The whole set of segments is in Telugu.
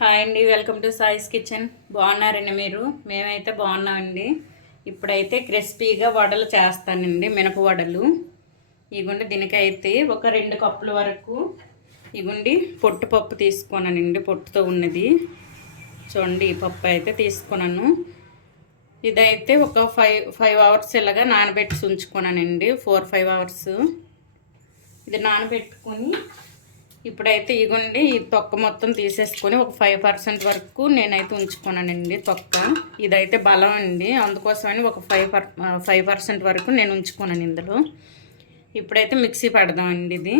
హాయ్ అండి వెల్కమ్ టు సాయిస్ కిచెన్. బాగున్నారండి మీరు? మేమైతే బాగున్నామండి. ఇప్పుడైతే క్రిస్పీగా వడలు చేస్తానండి మినప వడలు. ఇగుండి దీనికైతే ఒక రెండు కప్పుల వరకు ఇగుండి పొట్టు పప్పు తీసుకున్నానండి పొట్టుతో ఉన్నది. చూడండి ఈ పప్పు అయితే తీసుకున్నాను. ఇదైతే ఒక ఫైవ్ ఫైవ్ అవర్స్ ఇలాగా నానబెట్టి ఉంచుకున్నానండి ఫోర్ ఫైవ్ అవర్స్. ఇది నానబెట్టుకొని ఇప్పుడైతే ఇగోండి ఈ తొక్క మొత్తం తీసేసుకొని ఒక ఫైవ్ పర్సెంట్ వరకు నేనైతే ఉంచుకున్నానండి తొక్క. ఇదైతే బలం అండి. అందుకోసమని ఒక ఫైవ్ పర్ ఫైవ్ పర్సెంట్ వరకు నేను ఉంచుకున్నాను ఇందులో. ఇప్పుడైతే మిక్సీ పెడదామండి ఇది.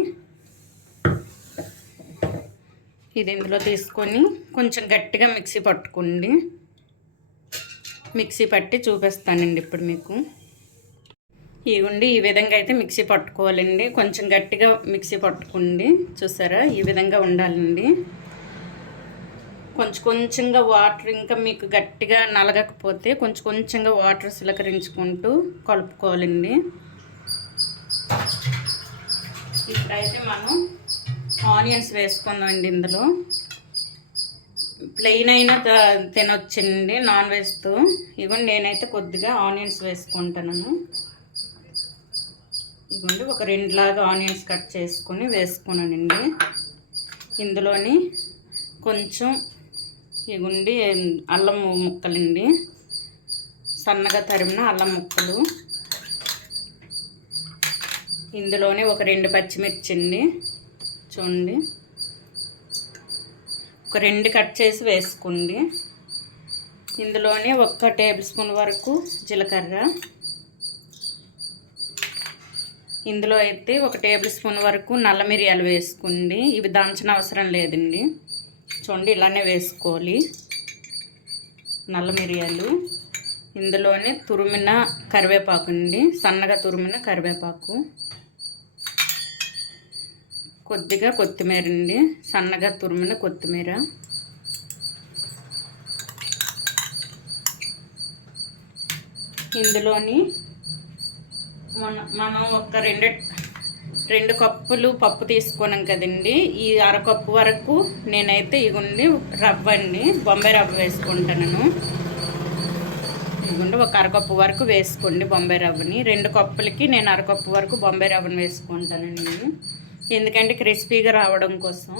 ఇది ఇందులో తీసుకొని కొంచెం గట్టిగా మిక్సీ పట్టుకోండి. మిక్సీ పట్టి చూపిస్తానండి ఇప్పుడు మీకు. ఇవ్వండి ఈ విధంగా అయితే మిక్సీ పట్టుకోవాలండి. కొంచెం గట్టిగా మిక్సీ పట్టుకోండి. చూసారా? ఈ విధంగా ఉండాలండి. కొంచెం కొంచెంగా వాటర్ ఇంకా మీకు గట్టిగా నలగకపోతే కొంచెం కొంచెంగా వాటర్ సిలకరించుకుంటూ కలుపుకోవాలండి. ఇప్పుడైతే మనం ఆనియన్స్ వేసుకుందామండి ఇందులో. ప్లెయిన్ అయినా తినొచ్చండి నాన్ వెజ్తో. ఇవన్నీ నేనైతే కొద్దిగా ఆనియన్స్ వేసుకుంటాను. ఇవ్వండి ఒక రెండు లాగా ఆనియన్స్ కట్ చేసుకొని వేసుకున్నానండి ఇందులోని కొంచెం ఇగుండి అల్లం ముక్కలండి. సన్నగా తరిమిన అల్లం ముక్కలు. ఇందులోనే ఒక రెండు పచ్చిమిర్చి అండి చూడండి. ఒక రెండు కట్ చేసి వేసుకోండి. ఇందులోనే ఒక్క టేబుల్ స్పూన్ వరకు జీలకర్ర. ఇందులో అయితే ఒక టేబుల్ స్పూన్ వరకు నల్ల మిరియాలు వేసుకోండి. ఇవి దంచన అవసరం లేదండి. చూడండి ఇలానే వేసుకోవాలి. నల్ల మిరియాలు. ఇందులోనే తురిమిన కరివేపాకు అండి. సన్నగా తురిమిన కరివేపాకు. కొద్దిగా కొత్తిమీర అండి. సన్నగా తురిమిన కొత్తిమీర. ఇందులోని మన మనం ఒక రెండు రెండు కప్పులు పప్పు తీసుకున్నాం కదండి. ఈ అరకప్పు వరకు నేనైతే ఇగుండి రవ్వ అండి బొంబాయి రవ్వ వేసుకుంటాను. ఇదిగోండి ఒక అరకప్పు వరకు వేసుకోండి బొంబాయి రవ్వని. రెండు కప్పులకి నేను అరకప్పు వరకు బొంబాయి రవ్వని వేసుకుంటానండి. ఎందుకంటే క్రిస్పీగా రావడం కోసం.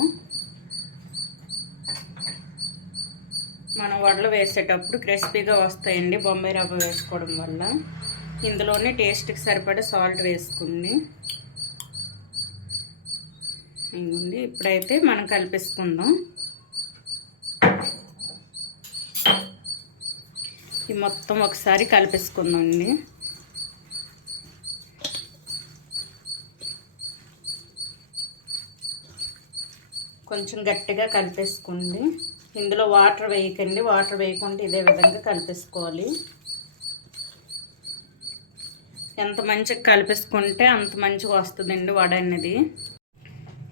మనం వడలు వేసేటప్పుడు క్రిస్పీగా వస్తాయండి బొంబాయి రవ్వ వేసుకోవడం వల్ల. ఇందులోనే టేస్ట్కి సరిపడా సాల్ట్ వేసుకోండి ఇవ్వండి ఇప్పుడైతే మనం కలిపేసుకుందాం. ఈ మొత్తం ఒకసారి కలిపేసుకుందామండి కొంచెం గట్టిగా కలిపేసుకోండి. ఇందులో వాటర్ వేయకండి. వాటర్ వేయకుండా ఇదే విధంగా కలిపేసుకోవాలి. ఎంత మంచిగా కలిపేసుకుంటే అంత మంచిగా వస్తుందండి వడ అనేది.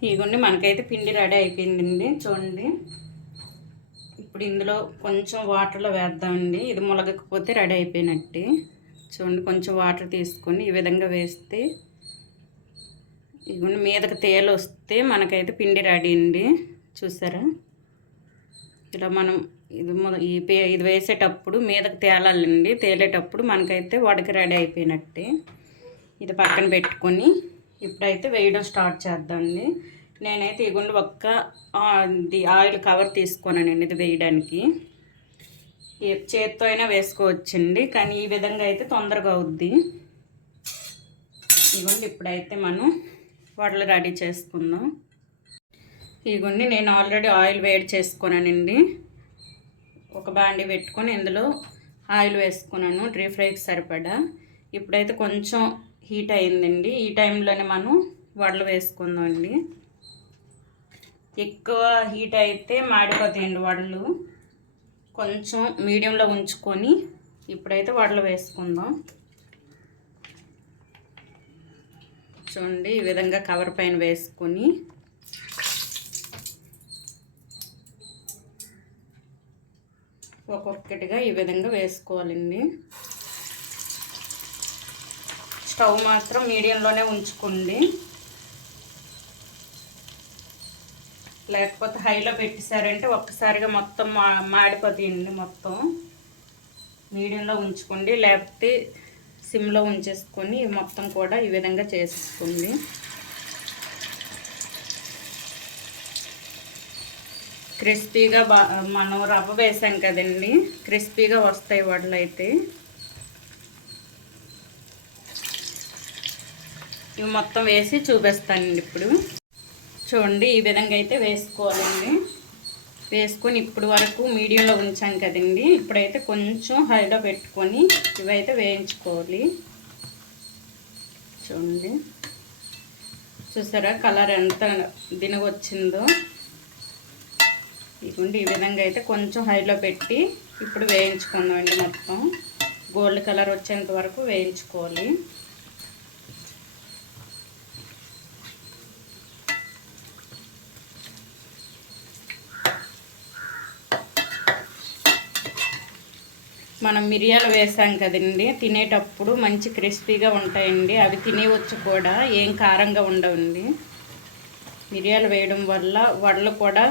ఇదిగోండి మనకైతే పిండి రెడీ అయిపోయిందండి. చూడండి. ఇప్పుడు ఇందులో కొంచెం వాటర్లో వేద్దామండి. ఇది ములగకపోతే రెడీ అయిపోయినట్టు. చూడండి కొంచెం వాటర్ తీసుకొని ఈ విధంగా వేస్తే ఇదిగోండి మీదకి తేలు వస్తే మనకైతే పిండి రెడీ అండి. చూసారా? ఇలా మనం ఇది ఈ పే ఇది వేసేటప్పుడు మీదకి తేలాలండి. తేలేటప్పుడు మనకైతే వడకి రెడీ అయిపోయినట్టే. ఇది పక్కన పెట్టుకొని ఇప్పుడైతే వేయడం స్టార్ట్ చేద్దామండి. నేనైతే ఇగుండి ఒక్క ఇది ఆయిల్ కవర్ తీసుకున్నానండి ఇది వేయడానికి. చేత్తో అయినా వేసుకోవచ్చండి కానీ ఈ విధంగా అయితే తొందరగా అవుద్ది. ఇదిగోండి ఇప్పుడైతే మనం వడలు రెడీ చేసుకుందాం. ఇదిగోండి నేను ఆల్రెడీ ఆయిల్ వేడి చేసుకున్నానండి ఒక బాండి పెట్టుకొని ఇందులో ఆయిల్ వేసుకున్నాను. డ్రీ ఫ్రైకి సరిపడా. ఇప్పుడైతే కొంచెం హీట్ అయిందండి. ఈ టైంలోనే మనం వడలు వేసుకుందామండి. ఎక్కువ హీట్ అయితే మాడిపోతాయండి వడలు. కొంచెం మీడియంలో ఉంచుకొని ఇప్పుడైతే వడలు వేసుకుందాం. చూడండి ఈ విధంగా కవర్ పైన వేసుకొని ఒక్కొక్కటిగా ఈ విధంగా వేసుకోవాలండి. స్టవ్ మాత్రం మీడియంలోనే ఉంచుకోండి. లేకపోతే హైలో పెట్టేశారంటే ఒక్కసారిగా మొత్తం మా మాడిపోతాయండి మొత్తం. మీడియంలో ఉంచుకోండి లేకపోతే సిమ్లో ఉంచేసుకొని మొత్తం కూడా ఈ విధంగా చేసేసుకోండి. క్రిస్పీగా బా మనం రవ్వ వేసాం కదండి. క్రిస్పీగా వస్తాయి వడలు అయితే. ఇవి మొత్తం వేసి చూపిస్తానండి ఇప్పుడు. చూడండి ఈ విధంగా అయితే వేసుకోవాలండి. వేసుకొని ఇప్పుడు వరకు మీడియంలో ఉంచాం కదండి. ఇప్పుడైతే కొంచెం హైలో పెట్టుకొని ఇవైతే వేయించుకోవాలి. చూడండి. చూసారా కలర్ ఎంత దినగొచ్చిందో. ఇదిగోండి ఈ విధంగా అయితే కొంచెం హైలో పెట్టి ఇప్పుడు వేయించుకుందామండి మొత్తం. గోల్డ్ కలర్ వచ్చేంత వరకు వేయించుకోవాలి. మనం మిరియాలు వేసాం కదండి తినేటప్పుడు మంచి క్రిస్పీగా ఉంటాయండి. అవి తినేవచ్చు కూడా ఏం కారంగా ఉండవండి. మిరియాలు వేయడం వల్ల వడలు కూడా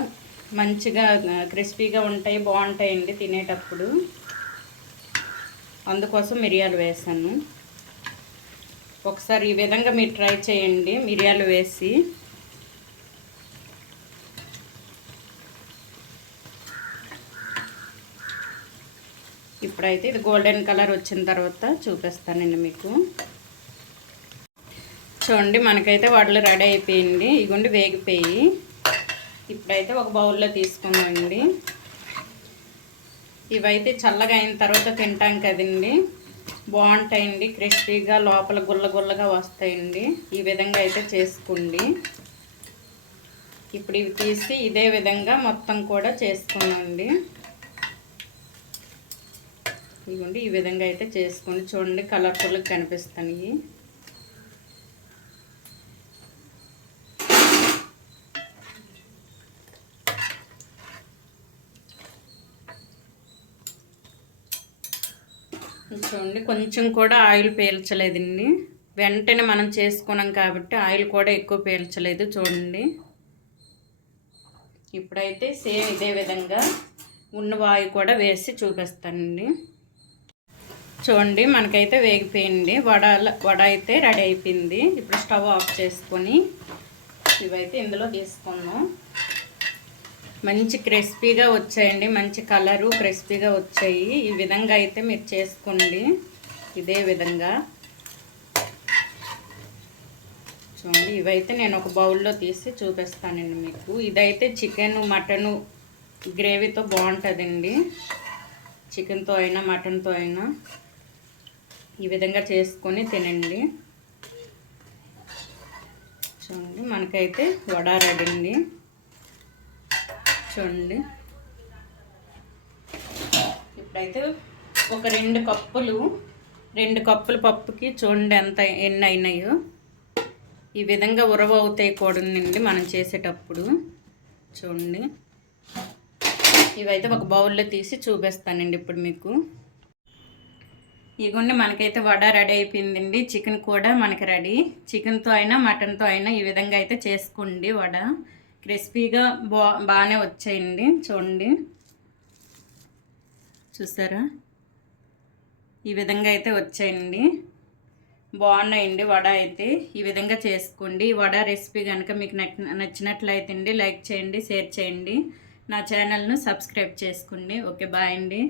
మంచిగా క్రిస్పీగా ఉంటాయి బాగుంటాయండి తినేటప్పుడు. అందుకోసం మిరియాలు వేసాను. ఒకసారి ఈ విధంగా మీరు ట్రై చేయండి మిరియాలు వేసి. ఇప్పుడైతే ఇది గోల్డెన్ కలర్ వచ్చిన తర్వాత చూపిస్తానండి మీకు. చూడండి మనకైతే వడలు రెడీ అయిపోయింది. ఇగుండి వేగిపోయి. ఇప్పుడైతే ఒక బౌల్లో తీసుకుందండి ఇవైతే చల్లగా అయిన తర్వాత తింటాం కదండి. బాగుంటాయండి క్రిస్పీగా లోపల గుల్ల గుల్లగా వస్తాయండి. ఈ విధంగా అయితే చేసుకోండి. ఇప్పుడు ఇవి తీసి ఇదే విధంగా మొత్తం కూడా చేసుకున్నాండి ఇవ్వండి ఈ విధంగా అయితే చేసుకోండి చూడండి కలర్ఫుల్గా కనిపిస్తాయి చూడండి కొంచెం కూడా ఆయిల్ పీల్చలేదండి వెంటనే మనం చేసుకున్నాం కాబట్టి ఆయిల్ కూడా ఎక్కువ పీల్చలేదు చూడండి. ఇప్పుడైతే సేమ్ ఇదే విధంగా ఉన్న వాయు కూడా వేసి చూపిస్తానండి. చూడండి మనకైతే వేగిపోయింది. వడ వడ అయితే రెడీ అయిపోయింది. ఇప్పుడు స్టవ్ ఆఫ్ చేసుకొని ఇవైతే ఇందులో తీసుకుందాం. మంచి క్రిస్పీగా వచ్చాయండి. మంచి కలరు క్రిస్పీగా వచ్చాయి. ఈ విధంగా అయితే మీరు చేసుకోండి. ఇదే విధంగా. చూడండి ఇవైతే నేను ఒక బౌల్లో తీసి చూపిస్తానండి మీకు. ఇదైతే చికెన్ మటను గ్రేవీతో బాగుంటుందండి. చికెన్తో అయినా మటన్తో అయినా ఈ విధంగా చేసుకొని తినండి. చూడండి మనకైతే వడ రెడీ చూడండి. ఇప్పుడైతే ఒక రెండు కప్పులు రెండు కప్పుల పప్పుకి చూడండి ఎంత ఎన్ని అయినాయో. ఈ విధంగా ఉరవ అవుతాయి కూడండి మనం చేసేటప్పుడు. చూడండి. ఇవైతే ఒక బౌల్లో తీసి చూపిస్తానండి ఇప్పుడు మీకు. ఇగుండి మనకైతే వడ రెడీ అయిపోయిందండి. చికెన్ కూడా మనకి రెడీ. చికెన్తో అయినా మటన్తో అయినా ఈ విధంగా అయితే చేసుకోండి వడ. క్రిస్పీగా బా బాగానే వచ్చాయండి. చూడండి. చూసారా? ఈ విధంగా అయితే వచ్చాయండి. బాగున్నాయండి వడ అయితే. ఈ విధంగా చేసుకోండి. వడ రెసిపీ కనుక మీకు నచ్చినట్లయితే అండి లైక్ చేయండి షేర్ చేయండి. నా ఛానల్ను సబ్స్క్రైబ్ చేసుకోండి. ఓకే బాయ్ అండి.